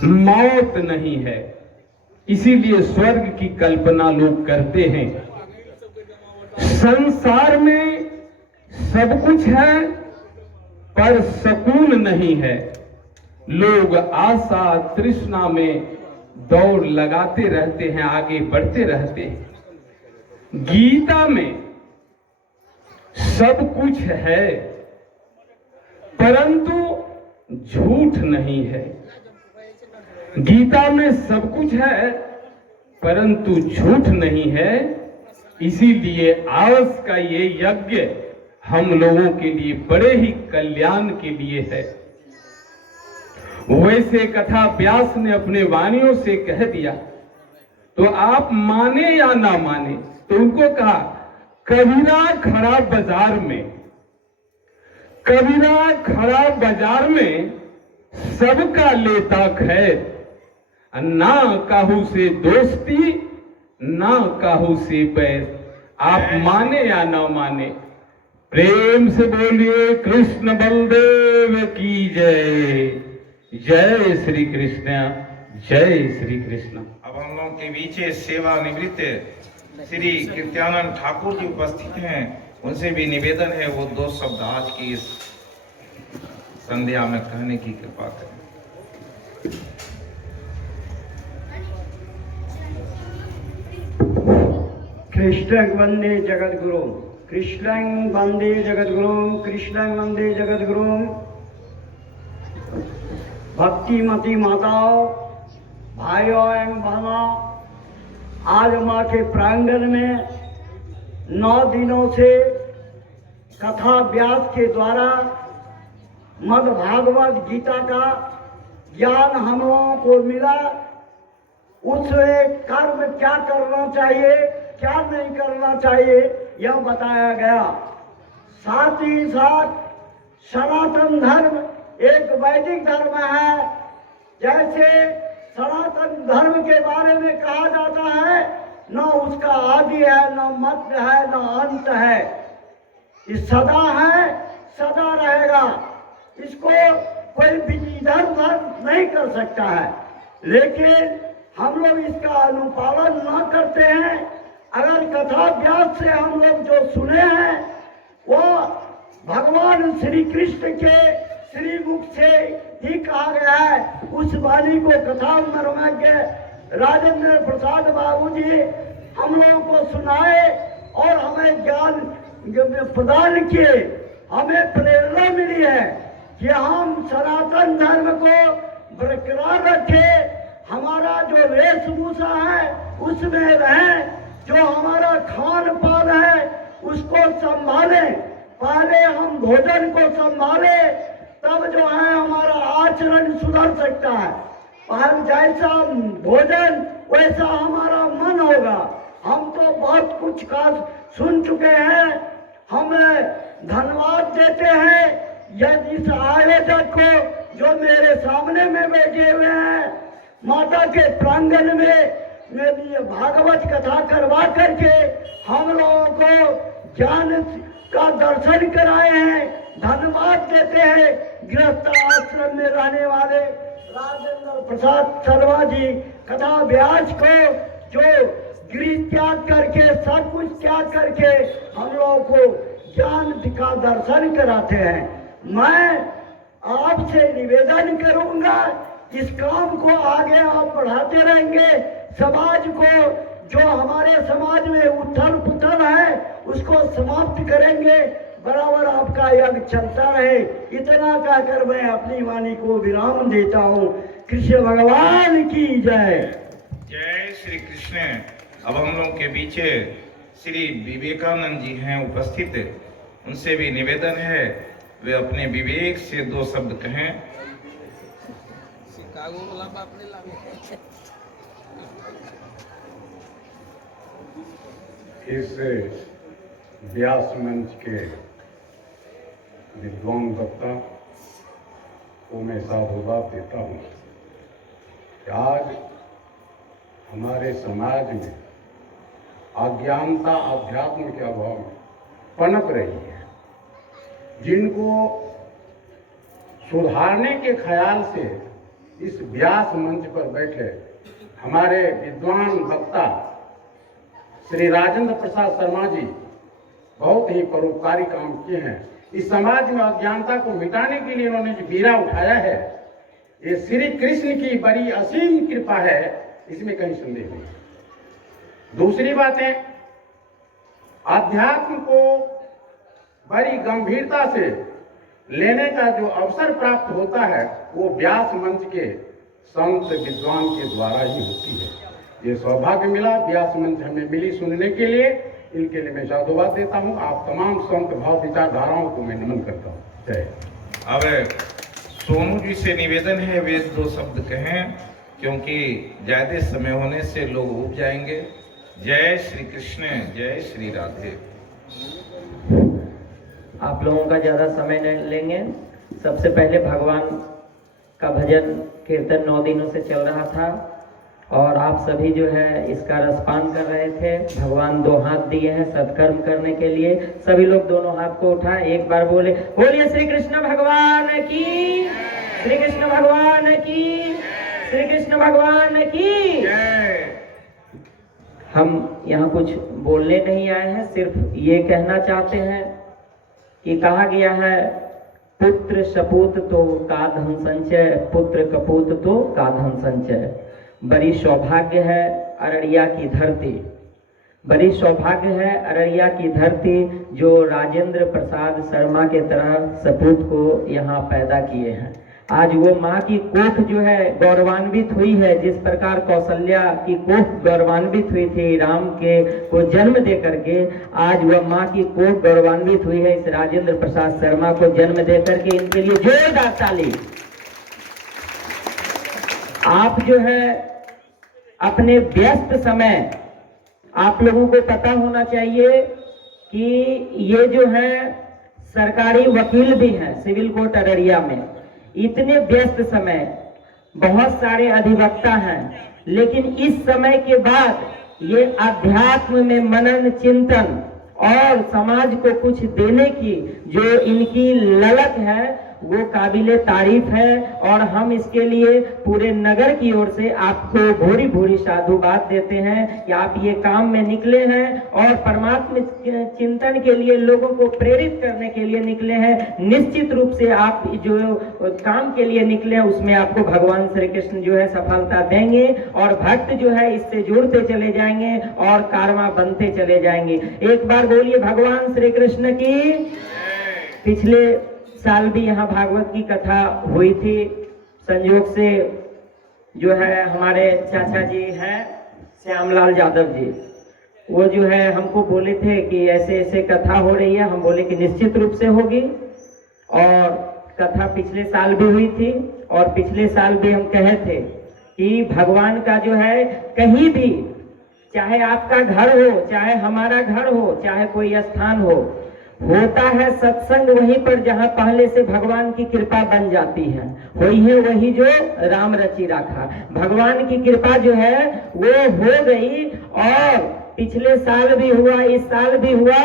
मौत नहीं है। इसीलिए स्वर्ग की कल्पना लोग करते हैं। संसार में सब कुछ है पर सुकून नहीं है। लोग आशा तृष्णा में दौड़ लगाते रहते हैं, आगे बढ़ते रहते हैं। गीता में सब कुछ है परंतु झूठ नहीं है। गीता में सब कुछ है परंतु झूठ नहीं है। इसीलिए आज का ये यज्ञ हम लोगों के लिए बड़े ही कल्याण के लिए है। वैसे कथा व्यास ने अपने वाणियों से कह दिया, तो आप माने या ना माने, तो उनको कहा कबीरा खड़ा बाजार में, कबीरा खड़ा बाजार में सबका लेता खैर, ना काहू से दोस्ती ना काहू से बैर। आप माने या ना माने, प्रेम से बोलिए कृष्ण बलदेव की जय। जय श्री कृष्ण, जय श्री कृष्ण। अब हम लोगों के बीच सेवानिवृत्त श्री कीर्त्यानंद ठाकुर जी उपस्थित हैं, उनसे भी निवेदन है वो 2 शब्द आज की इस संध्या में कहने की कृपा करें। कृष्णं वंदे जगद्गुरुं, कृष्णं वंदे जगद्गुरुं, कृष्णं वंदे जगद्गुरुं। भक्तिमती माताओं, भाइयों एवं बहनों, आज माँ के प्रांगण में 9 दिनों से कथा व्यास के द्वारा मद् भागवत गीता का ज्ञान हम लोगों को मिला। उसमें कर्म क्या करना चाहिए, क्या नहीं करना चाहिए, यह बताया गया। साथ ही साथ सनातन धर्म एक वैदिक धर्म है। जैसे सनातन धर्म के बारे में कहा जाता है, न उसका आदि है, न मध्य है, न अंत है। ये सदा है, सदा रहेगा। इसको कोई भी इधर-उधर नहीं कर सकता है। लेकिन हम लोग इसका अनुपालन न करते हैं। अगर कथा व्यास से हम लोग जो सुने हैं वो भगवान श्री कृष्ण के श्री मुख से ही कहा गया है। उस वाणी को कथा मर्मज्ञ राजेंद्र प्रसाद बाबू जी हम लोगों को सुनाए और हमें ज्ञान प्रदान किए। हमें प्रेरणा मिली है कि हम सनातन धर्म को बरकरार रखें। हमारा जो वेशभूषा है उसमें रहें, जो हमारा खान पान है उसको संभालें। पहले हम भोजन को संभालें, तब जो है हमारा आचरण सुधर सकता है। पर जैसा भोजन वैसा हमारा मन होगा। हम तो बहुत कुछ का सुन चुके हैं। हम धन्यवाद देते हैं यदि इस आयोजक को जो मेरे सामने में बैठे हुए हैं, माता के प्रांगण में भागवत कथा करवा करके हम लोगों को ज्ञान का दर्शन कराए हैं। धन्यवाद देते हैं गृहस्थ आश्रम में रहने वाले राजेंद्र प्रसाद शर्मा जी कथा व्यास को, जो गृह त्याग करके सब कुछ त्याग करके हम लोगों को ज्ञान का दर्शन कराते हैं। मैं आपसे निवेदन करूंगा, इस काम को आगे आप बढ़ाते रहेंगे। समाज को, जो हमारे समाज में उथल पुथल है, उसको समाप्त करेंगे। बराबर आपका यज्ञ चलता रहे। इतना कहकर मैं अपनी वाणी को विराम देता हूँ। कृष्ण भगवान की जय। जय श्री कृष्ण। अब हम लोग के बीच श्री विवेकानंद जी हैं उपस्थित, उनसे भी निवेदन है वे अपने विवेक से 2 शब्द कहें। इस व्यास मंच के विद्वान वक्ता को मैं साधुवाद देता हूँ कि आज हमारे समाज में अज्ञानता अध्यात्म के अभाव में पनप रही है। जिनको सुधारने के ख्याल से इस व्यास मंच पर बैठे हमारे विद्वान वक्ता श्री राजेंद्र प्रसाद शर्मा जी बहुत ही परोपकारी काम किए हैं। इस समाज में अज्ञानता को मिटाने के लिए उन्होंने जो बीड़ा उठाया है, ये श्री कृष्ण की बड़ी असीम कृपा है, इसमें कहीं संदेह नहीं। दूसरी बात है, अध्यात्म को बड़ी गंभीरता से लेने का जो अवसर प्राप्त होता है वो व्यास मंच के संत विद्वान के द्वारा ही होती है। ये सौभाग्य मिला, व्यास मंच हमें मिली सुनने के लिए, इनके लिए मैं साधुवाद देता हूँ। आप तमाम संत भाव विचारधाराओं को मैं नमन करता हूँ। जय। अब सोनू जी से निवेदन है वे 2 शब्द कहें, क्योंकि ज्यादा समय होने से लोग उब जाएंगे। जय श्री कृष्ण, जय श्री राधे। आप लोगों का ज़्यादा समय नहीं लेंगे। सबसे पहले भगवान का भजन कीर्तन 9 दिनों से चल रहा था। और आप सभी जो है इसका रसपान कर रहे थे। भगवान 2 हाथ दिए हैं सत्कर्म करने के लिए। सभी लोग दोनों हाथ को उठाएं, एक बार बोलिए श्री कृष्ण भगवान की, श्री कृष्ण भगवान की, श्री कृष्ण भगवान की। हम यहाँ कुछ बोलने नहीं आए हैं, सिर्फ ये कहना चाहते हैं कि कहा गया है पुत्र सपूत तो का धन संचय, पुत्र कपूत तो का धन संचय। बड़ी सौभाग्य है अररिया की धरती, बड़ी सौभाग्य है अररिया की धरती जो राजेंद्र प्रसाद शर्मा के तरह सपूत को यहाँ पैदा किए हैं। आज वो माँ की कोख जो है गौरवान्वित हुई है, जिस प्रकार कौशल्या की कोख गौरवान्वित हुई थी राम के को जन्म दे करके, आज वह माँ की कोख गौरवान्वित हुई है इस राजेंद्र प्रसाद शर्मा को जन्म दे करके। इनके लिए जोरदार ताली। आप जो है अपने व्यस्त समय, आप लोगों को पता होना चाहिए कि ये जो है सरकारी वकील भी हैं सिविल कोर्ट अररिया में। इतने व्यस्त समय, बहुत सारे अधिवक्ता हैं, लेकिन इस समय के बाद ये अध्यात्म में मनन चिंतन और समाज को कुछ देने की जो इनकी ललक है वो काबिले तारीफ है। और हम इसके लिए पूरे नगर की ओर से आपको भूरी भूरी साधुवाद देते हैं कि आप ये काम में निकले हैं और परमात्मा चिंतन के लिए लोगों को प्रेरित करने के लिए निकले हैं। निश्चित रूप से आप जो काम के लिए निकले हैं उसमें आपको भगवान श्री कृष्ण जो है सफलता देंगे और भक्त जो है इससे जुड़ते चले जाएंगे और कारवां बनते चले जाएंगे। एक बार बोलिए भगवान श्री कृष्ण की। पिछले साल भी यहाँ भागवत की कथा हुई थी। संयोग से जो है हमारे चाचा जी हैं श्यामलाल यादव जी, वो जो है हमको बोले थे कि ऐसे ऐसे कथा हो रही है। हम बोले कि निश्चित रूप से होगी। और कथा पिछले साल भी हुई थी और पिछले साल भी हम कहे थे कि भगवान का जो है कहीं भी, चाहे आपका घर हो, चाहे हमारा घर हो, चाहे कोई स्थान हो, होता है सत्संग वहीं पर जहां पहले से भगवान की कृपा बन जाती है। वही है वही जो राम रचि राखा। भगवान की कृपा जो है वो हो गई और पिछले साल भी हुआ, इस साल भी हुआ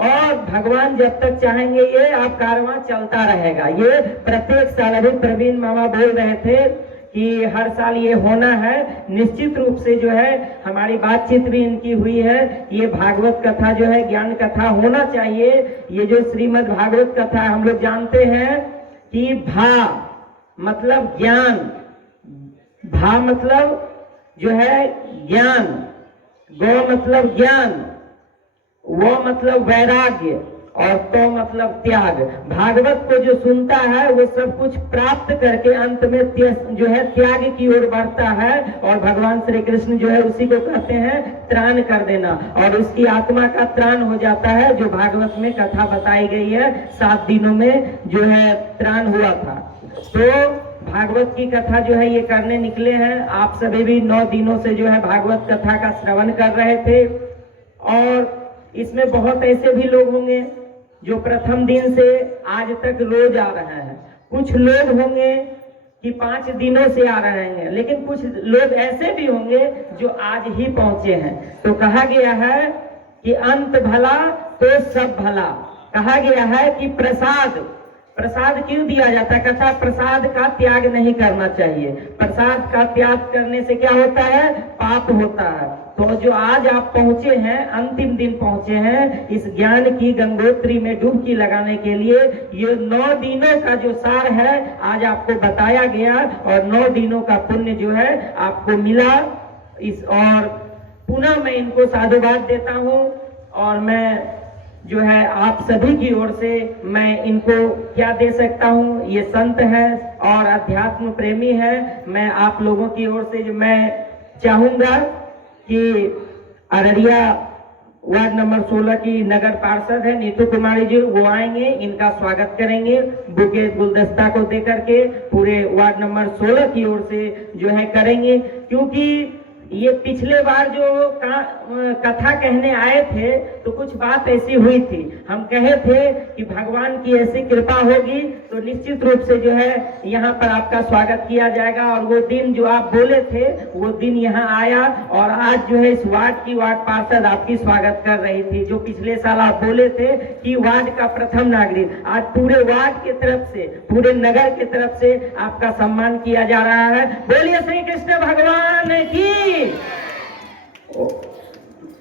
और भगवान जब तक चाहेंगे ये आप कारवां चलता रहेगा। ये प्रत्येक साल, अभी प्रवीण मामा बोल रहे थे कि हर साल ये होना है। निश्चित रूप से जो है हमारी बातचीत भी इनकी हुई है। ये भागवत कथा जो है ज्ञान कथा होना चाहिए। ये जो श्रीमद् भागवत कथा हम लोग जानते हैं कि भा मतलब ज्ञान, भा मतलब जो है ज्ञान, गौ मतलब ज्ञान, वो मतलब वैराग्य और तो मतलब त्याग। भागवत को जो सुनता है वो सब कुछ प्राप्त करके अंत में जो है त्याग की ओर बढ़ता है। और भगवान श्री कृष्ण जो है उसी को कहते हैं त्राण कर देना, और उसकी आत्मा का त्राण हो जाता है। जो भागवत में कथा बताई गई है 7 दिनों में जो है त्राण हुआ था। तो भागवत की कथा जो है ये करने निकले हैं। आप सभी भी 9 दिनों से जो है भागवत कथा का श्रवण कर रहे थे और इसमें बहुत ऐसे भी लोग होंगे जो प्रथम दिन से आज तक रोज आ रहे हैं। कुछ लोग होंगे कि 5 दिनों से आ रहे हैं, लेकिन कुछ लोग ऐसे भी होंगे जो आज ही पहुंचे हैं। तो कहा गया है कि अंत भला तो सब भला। कहा गया है कि प्रसाद क्यों दिया जाता है? कथा प्रसाद का त्याग नहीं करना चाहिए। प्रसाद का त्याग करने से क्या होता है? पाप होता है। तो जो आज आप पहुंचे हैं, अंतिम दिन पहुंचे हैं इस ज्ञान की गंगोत्री में डुबकी लगाने के लिए, ये 9 दिनों का जो सार है आज आपको बताया गया और 9 दिनों का पुण्य जो है आपको मिला। इस और पुनः मैं इनको साधुवाद देता हूं और मैं जो है आप सभी की ओर से मैं इनको क्या दे सकता हूं? ये संत है और अध्यात्म प्रेमी है। मैं आप लोगों की ओर से जो मैं चाहूंगा कि अररिया वार्ड नंबर 16 की नगर पार्षद है नीतू कुमारी जी, वो आएंगे, इनका स्वागत करेंगे बुके गुलदस्ता को देकर के पूरे वार्ड नंबर 16 की ओर से जो है करेंगे। क्योंकि ये पिछले बार जो कथा कहने आए थे तो कुछ बात ऐसी हुई थी, हम कहे थे कि भगवान की ऐसी कृपा होगी तो निश्चित रूप से जो है यहाँ पर आपका स्वागत किया जाएगा। और वो दिन जो आप बोले थे वो दिन यहाँ आया और आज जो है इस वार्ड की वार्ड पार्षद आपकी स्वागत कर रही थी। जो पिछले साल आप बोले थे कि वार्ड का प्रथम नागरिक, आज पूरे वार्ड की तरफ से, पूरे नगर की तरफ से आपका सम्मान किया जा रहा है। बोलिए श्री कृष्ण भगवान की।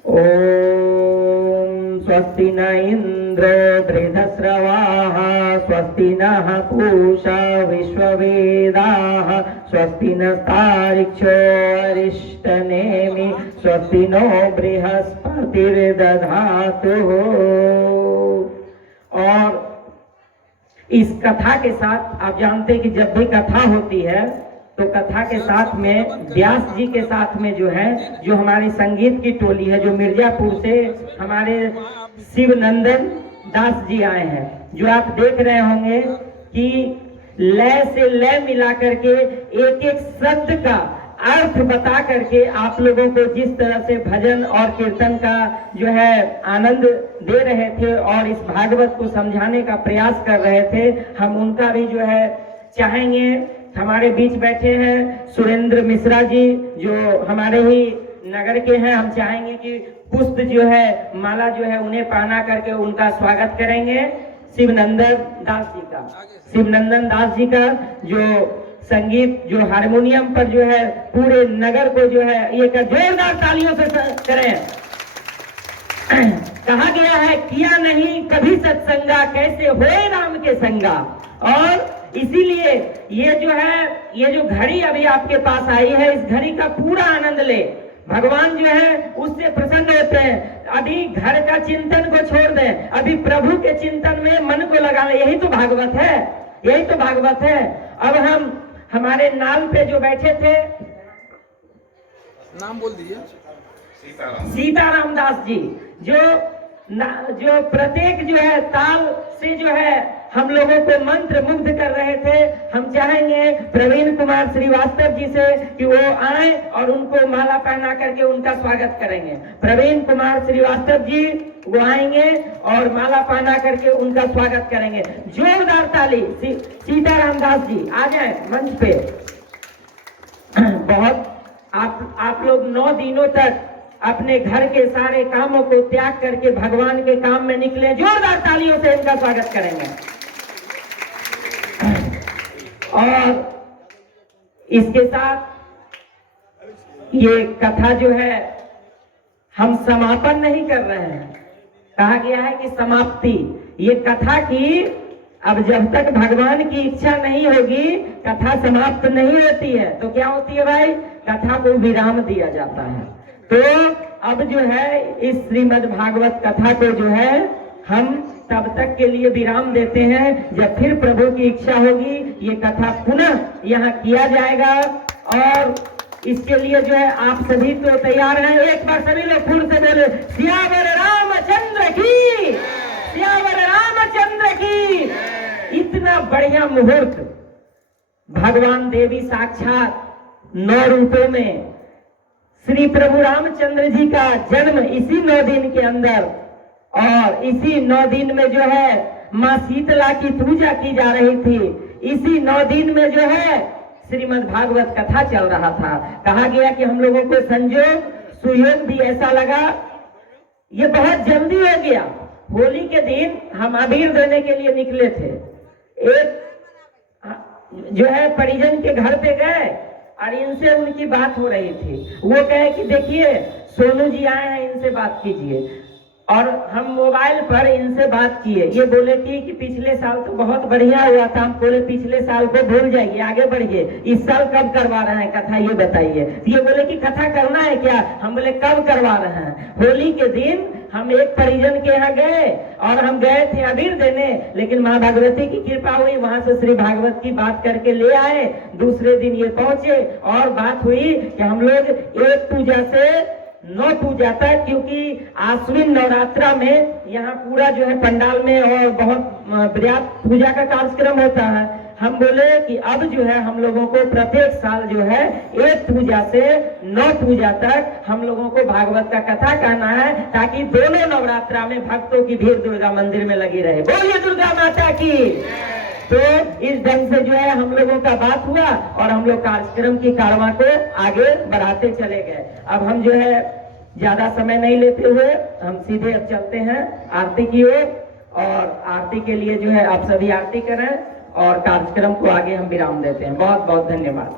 ओम स्वस्ति न इंद्र बृहस्रवाः स्वस्ति नः पूषा विश्ववेदाः स्वस्ति नस्तार्क्ष्यो अरिष्टनेमि स्वस्ति नो बृहस्पतिर्दधातु। और इस कथा के साथ आप जानते हैं कि जब भी कथा होती है तो कथा के साथ में व्यास जी के साथ में जो है, जो हमारी संगीत की टोली है, जो मिर्जापुर से हमारे शिवनंदन दास जी आए हैं, जो आप देख रहे होंगे कि लय से लय मिला करके एक एक शब्द का अर्थ बता करके आप लोगों को जिस तरह से भजन और कीर्तन का जो है आनंद दे रहे थे और इस भागवत को समझाने का प्रयास कर रहे थे, हम उनका भी जो है चाहेंगे। हमारे बीच बैठे हैं सुरेंद्र मिश्रा जी जो हमारे ही नगर के हैं, हम चाहेंगे कि पुष्प जो है माला जो है उन्हें पहना करके उनका स्वागत करेंगे। शिवनंदन दास जी का जो संगीत, जो हारमोनियम पर जो है पूरे नगर को जो है ये जोरदार तालियों से करें। कहा गया है किया नहीं कभी सत्संगा कैसे होए राम के संगा। और इसीलिए ये जो घड़ी अभी आपके पास आई है, इस घड़ी का पूरा आनंद ले। भगवान जो है उससे प्रसन्न होते हैं। अभी घर का चिंतन को छोड़ दें, अभी प्रभु के चिंतन में मन को लगाना, यही तो भागवत है, यही तो भागवत है। अब हम हमारे नाल पे जो बैठे थे, नाम बोल दीजिए, सीताराम दास जी, जो प्रत्येक जो है ताल से जो है हम लोगों को मंत्र मुग्ध कर रहे थे। हम चाहेंगे प्रवीण कुमार श्रीवास्तव जी से कि वो आए और उनको माला पहना करके उनका स्वागत करेंगे। प्रवीण कुमार श्रीवास्तव जी वो आएंगे और माला पहना करके उनका स्वागत करेंगे। जोरदार ताली। सीताराम दास जी आ जाए मंच पे। बहुत आप लोग 9 दिनों तक अपने घर के सारे कामों को त्याग करके भगवान के काम में निकले। जोरदार तालियों से इनका स्वागत करेंगे। और इसके साथ ये कथा जो है हम समापन नहीं कर रहे हैं, कहा गया है कि समाप्ति। ये कथा की अब जब तक भगवान की इच्छा नहीं होगी कथा समाप्त नहीं होती है। तो क्या होती है भाई, कथा को विराम दिया जाता है। तो अब जो है इस श्रीमद् भागवत कथा को जो है हम तब तक के लिए विराम देते हैं, जब फिर प्रभु की इच्छा होगी ये कथा पुनः यहाँ किया जाएगा। और इसके लिए जो है आप सभी तो तैयार हैं। एक बार सभी लोग फिर से बोले सियावर रामचंद्र की, सियावर रामचंद्र की। इतना बढ़िया मुहूर्त, भगवान देवी साक्षात 9 रूपों में श्री प्रभु रामचंद्र जी का जन्म इसी 9 दिन के अंदर, और इसी 9 दिन में जो है माँ शीतला की पूजा की जा रही थी। इसी 9 दिन में जो है श्रीमद् भागवत कथा चल रहा था। कहा गया कि हम लोगों को संयोग सुयोग भी ऐसा लगा, ये बहुत जल्दी हो गया। होली के दिन हम अबीर देने के लिए निकले थे। एक जो है परिजन के घर पे गए और इनसे उनकी बात हो रही थी। वो कहे कि देखिए सोनू जी आए हैं, इनसे बात कीजिए। और हम मोबाइल पर इनसे बात किए। ये बोले कि पिछले साल तो बहुत बढ़िया हुआ था। हम बोले पिछले साल को भूल जाइए, आगे बढ़िए, इस साल कब करवा रहे हैं कथा ये बताइए। ये बोले कि कथा करना है क्या। हम बोले कब करवा रहे हैं। होली के दिन हम एक परिजन के यहाँ गए और हम गए थे अबीर देने, लेकिन माँ भगवती की कृपा हुई, वहां से श्री भागवत की बात करके ले आए। दूसरे दिन ये पहुंचे और बात हुई कि हम लोग एक पूजा से 9 पूजा तक, क्योंकि आश्विन नवरात्रा में यहाँ पूरा जो है पंडाल में और बहुत बृहत पूजा का कार्यक्रम होता है। हम बोले कि अब जो है हम लोगों को प्रत्येक साल जो है 1 पूजा से 9 पूजा तक हम लोगों को भागवत का कथा कहना है, ताकि दोनों नवरात्रा में भक्तों की भीड़ दुर्गा मंदिर में लगी रहे। बोलिए दुर्गा माता की। तो इस ढंग से जो है हम लोगों का बात हुआ और हम लोग कार्यक्रम की कारवां को आगे बढ़ाते चले गए। अब हम जो है ज्यादा समय नहीं लेते हुए हम सीधे अब चलते हैं आरती की ओर, और आरती के लिए जो है आप सभी आरती करें और कार्यक्रम को आगे हम विराम देते हैं। बहुत बहुत धन्यवाद।